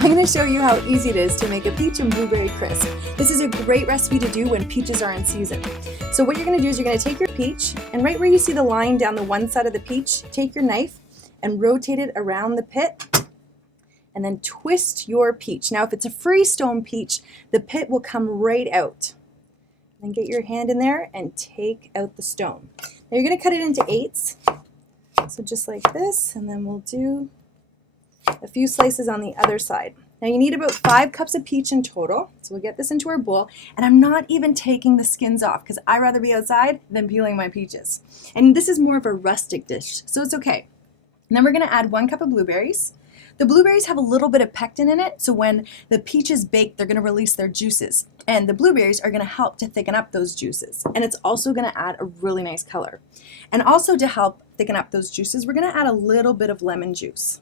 I'm going to show you how easy it is to make a peach and blueberry crisp. This is a great recipe to do when peaches are in season. So what you're going to do is you're going to take your peach, and right where you see the line down the one side of the peach, take your knife and rotate it around the pit, and then twist your peach. Now if it's a freestone peach, the pit will come right out. Then get your hand in there and take out the stone. Now you're going to cut it into eighths. So just like this, and then we'll do a few slices on the other side. Now you need about 5 cups of peach in total. So we'll get this into our bowl, and I'm not even taking the skins off because I'd rather be outside than peeling my peaches. And this is more of a rustic dish, so it's okay. And then we're going to add 1 cup of blueberries. The blueberries have a little bit of pectin in it, so when the peaches bake, they're going to release their juices. And the blueberries are going to help to thicken up those juices. And it's also going to add a really nice color. And also to help thicken up those juices, we're going to add a little bit of lemon juice.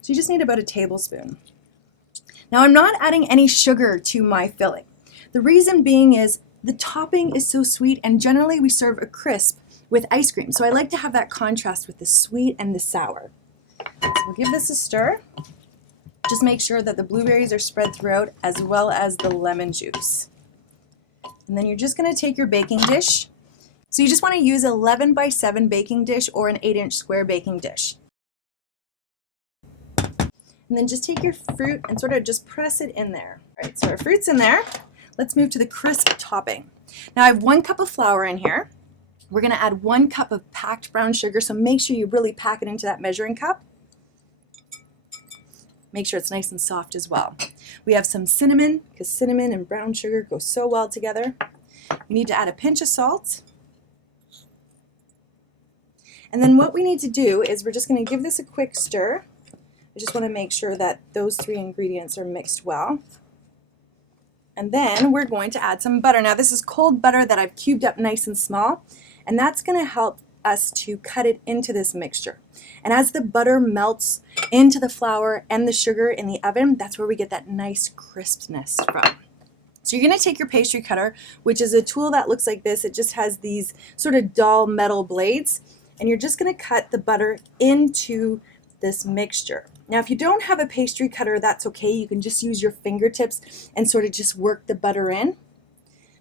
So you just need about a tablespoon. Now I'm not adding any sugar to my filling. The reason being is the topping is so sweet, and generally we serve a crisp with ice cream. So I like to have that contrast with the sweet and the sour. So we'll give this a stir. Just make sure that the blueberries are spread throughout as well as the lemon juice. And then you're just going to take your baking dish. So you just want to use 11 by 7 baking dish or an 8-inch square baking dish. And then just take your fruit and sort of just press it in there. All right, so our fruit's in there. Let's move to the crisp topping. Now I have 1 cup of flour in here. We're going to add 1 cup of packed brown sugar, so make sure you really pack it into that measuring cup. Make sure it's nice and soft as well. We have some cinnamon, because cinnamon and brown sugar go so well together. You need to add a pinch of salt. And then what we need to do is we're just going to give this a quick stir. I just want to make sure that those 3 ingredients are mixed well. And then we're going to add some butter. Now this is cold butter that I've cubed up nice and small, and that's going to help us to cut it into this mixture. And as the butter melts into the flour and the sugar in the oven, that's where we get that nice crispness from. So you're going to take your pastry cutter, which is a tool that looks like this. It just has these sort of dull metal blades, and you're just going to cut the butter into this mixture. Now if you don't have a pastry cutter, that's okay. You can just use your fingertips and sort of just work the butter in.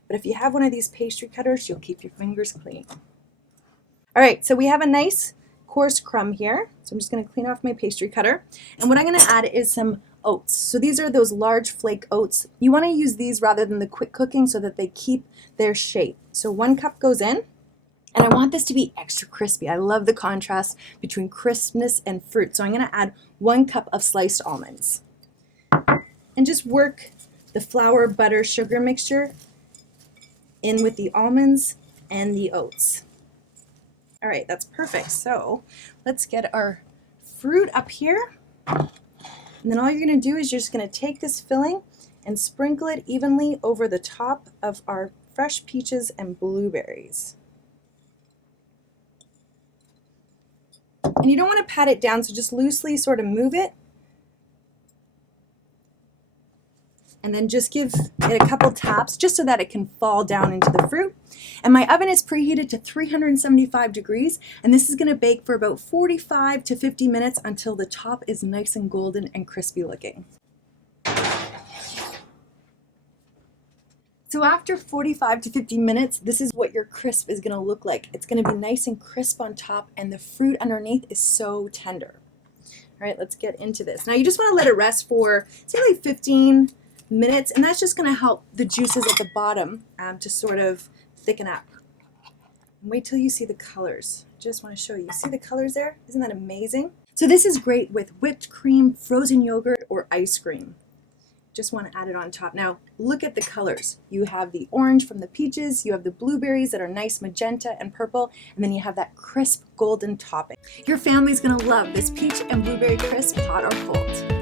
But if you have one of these pastry cutters, you'll keep your fingers clean. All right, so we have a nice coarse crumb here. So I'm just going to clean off my pastry cutter. And what I'm going to add is some oats. So these are those large flake oats. You want to use these rather than the quick cooking so that they keep their shape. So 1 cup goes in. And I want this to be extra crispy. I love the contrast between crispness and fruit. So I'm going to add 1 cup of sliced almonds. And just work the flour, butter, sugar mixture in with the almonds and the oats. All right, that's perfect. So let's get our fruit up here. And then all you're going to do is you're just going to take this filling and sprinkle it evenly over the top of our fresh peaches and blueberries. And you don't want to pat it down, so just loosely sort of move it. And then just give it a couple taps just so that it can fall down into the fruit. And my oven is preheated to 375 degrees, and this is going to bake for about 45 to 50 minutes until the top is nice and golden and crispy looking. So after 45 to 50 minutes, this is what your crisp is going to look like. It's going to be nice and crisp on top, and the fruit underneath is so tender. All right, let's get into this. Now you just want to let it rest for, say, like 15 minutes, and that's just going to help the juices at the bottom to sort of thicken up. And wait till you see the colors. Just want to show you. See the colors there? Isn't that amazing? So this is great with whipped cream, frozen yogurt, or ice cream. Just want to add it on top. Now look at the colors. You have the orange from the peaches, you have the blueberries that are nice magenta and purple, and then you have that crisp golden topping. Your family's going to love this peach and blueberry crisp, hot or cold.